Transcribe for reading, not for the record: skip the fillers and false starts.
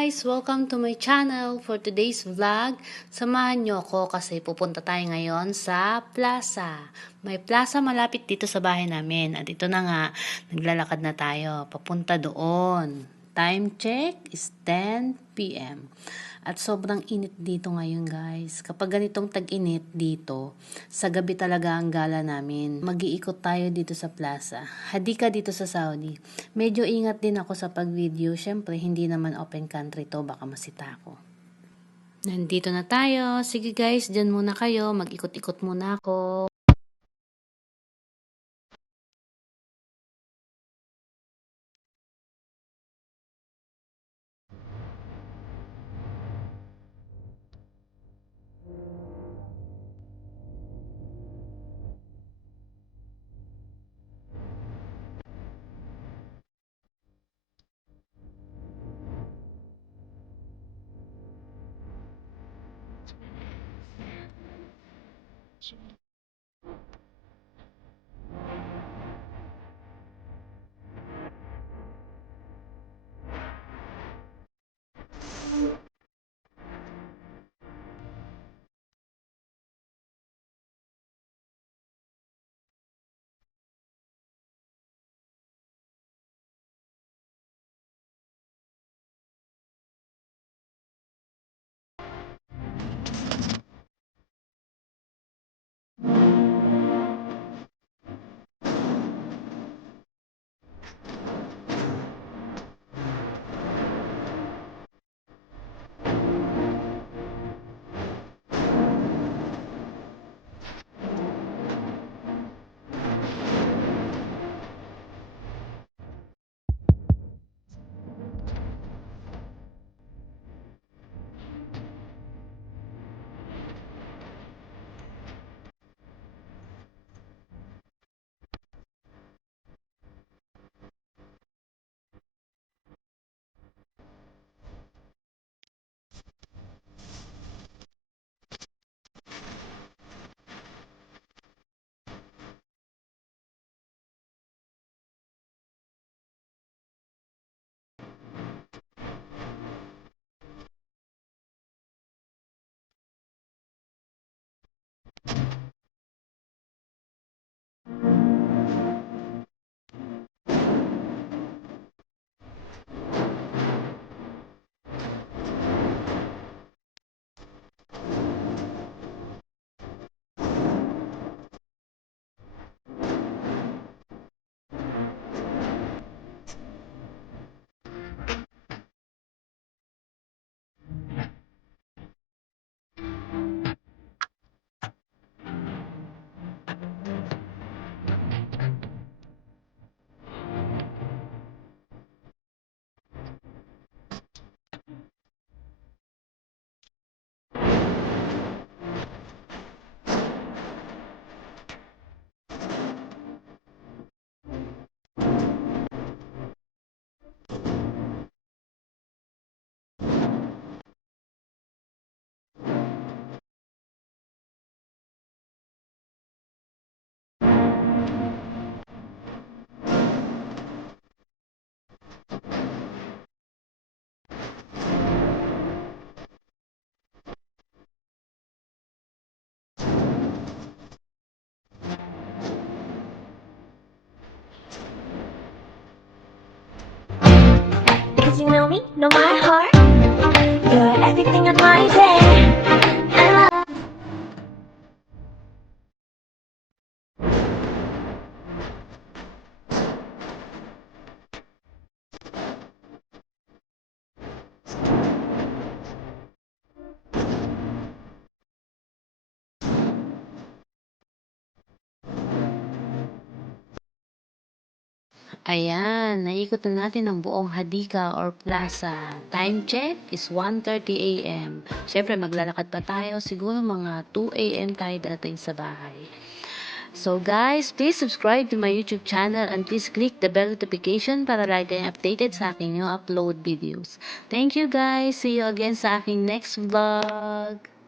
guys! Welcome to my channel. For today's vlog, samahan nyo ako kasi pupunta tayo ngayon sa plaza. May plaza malapit dito sa bahay namin. At ito na nga, naglalakad na tayo. Papunta doon. Time check is 10 p.m. At sobrang init dito ngayon guys. Kapag ganitong tag-init dito, sa gabi talaga ang gala namin. Mag-iikot tayo dito sa plaza. Hadika dito sa Saudi. Medyo ingat din ako sa pag-video. Syempre, hindi naman open country to. Baka masita ako. Nandito na tayo. Sige guys, dyan muna kayo. Mag-ikot-ikot muna ako. Cause you know my heart. You're everything on my day. And I Ayan, naikot na natin ang buong Hadika or Plaza. Time check is 1:30 a.m. Siyempre, maglalakad pa tayo. Siguro mga 2 a.m. tayo dating sa bahay. So guys, please subscribe to my YouTube channel and please click the bell notification para lagi kayong updated sa aking new upload videos. Thank you guys! See you again sa aking next vlog!